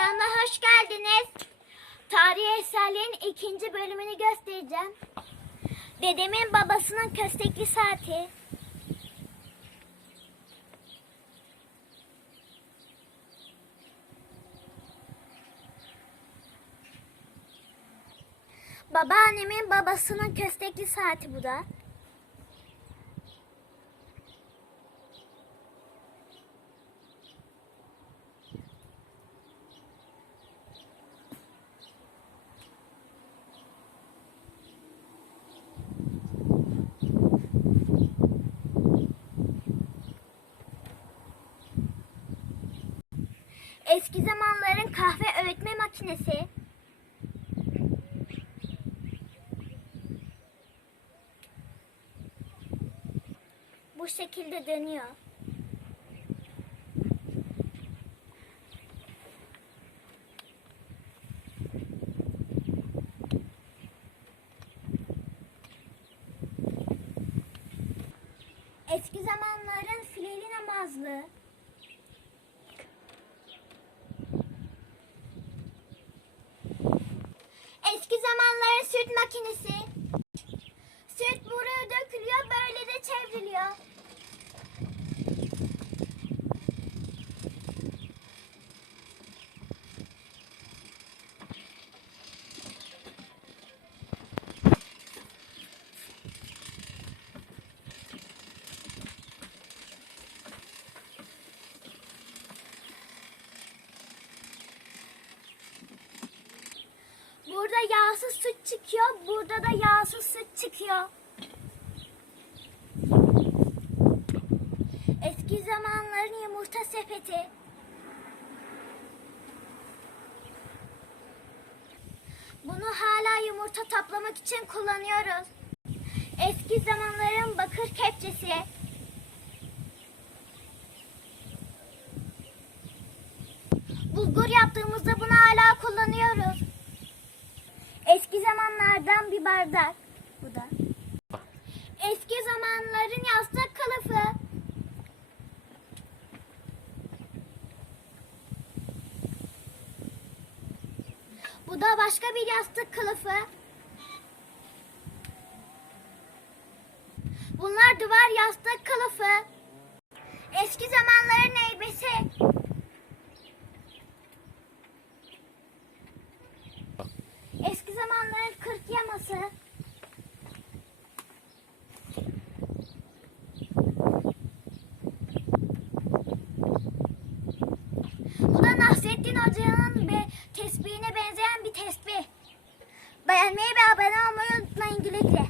Kanalıma hoş geldiniz. Tarihi eserlerin ikinci bölümünü göstereceğim. Dedemin babasının köstekli saati. Babaannemin babasının köstekli saati bu da. Eski zamanların kahve öğütme makinesi. Bu şekilde dönüyor. Eski zamanların fileli namazlı. Eski zamanların süt makinesi. Süt buraya dökülüyor, böyle de çevriliyor. Burada yağsız süt çıkıyor, burada da yağsız süt çıkıyor. Eski zamanların yumurta sepeti. Bunu hala yumurta toplamak için kullanıyoruz. Eski zamanların bakır kepçesi. Bulgur yaptığımızda bunu hala kullanıyoruz. Eski zamanlardan bir bardak. Bu da. Eski zamanların yastık kılıfı. Bu da başka bir yastık kılıfı. Bunlar duvar yastık kılıfı. Eski zamanların heybesi. Bu da Nasrettin Hoca'nın be, tesbihine benzeyen bir tesbih. Beğenmeyi ve abone olmayı unutmayın güle güle.